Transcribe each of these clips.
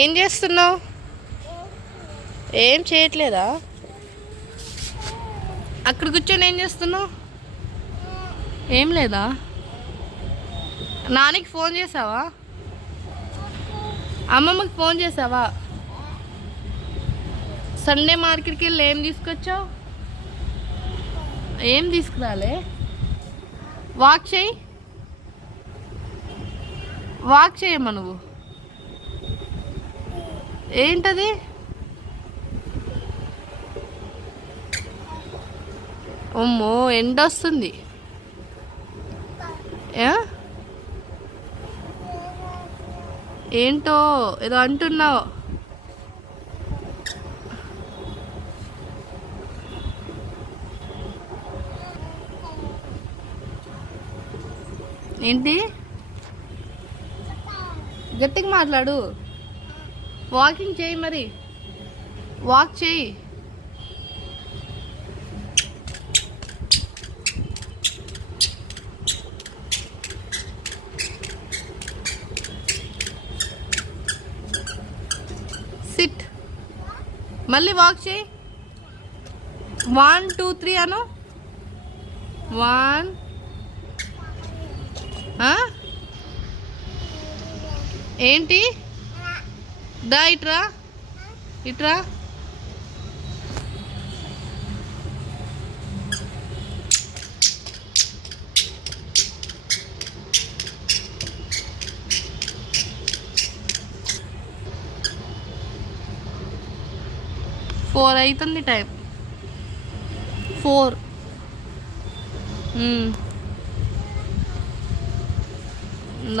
ఏం చేస్తున్నావు? ఏం చేయట్లేదా? అక్కడ కూర్చొని ఏం చేస్తున్నావు? ఏం లేదా? నానికి ఫోన్ చేసావా? అమ్మమ్మకి ఫోన్ చేసావా? సండే మార్కెట్కి వెళ్ళి ఏం తీసుకొచ్చావు? ఏం తీసుకురాలే? వాక్ చేయి, వాక్ చేయమ్మా నువ్వు. ఏంటది? అమ్మో ఎండ వస్తుంది. ఏంటో ఏదో అంటున్నావు. ఏంటి? గట్టిగా మాట్లాడు. వాకింగ్ చేయి, మరి వాక్ చేయి. సిట్, మళ్ళీ వాక్ చేయి. 1 2 3 అను. 1. ఏంటి? దా ఇట్రా, ఇట్రా. ఫోర్ అవుతుంది టైం. 4.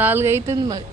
4 అవుతుంది మరి.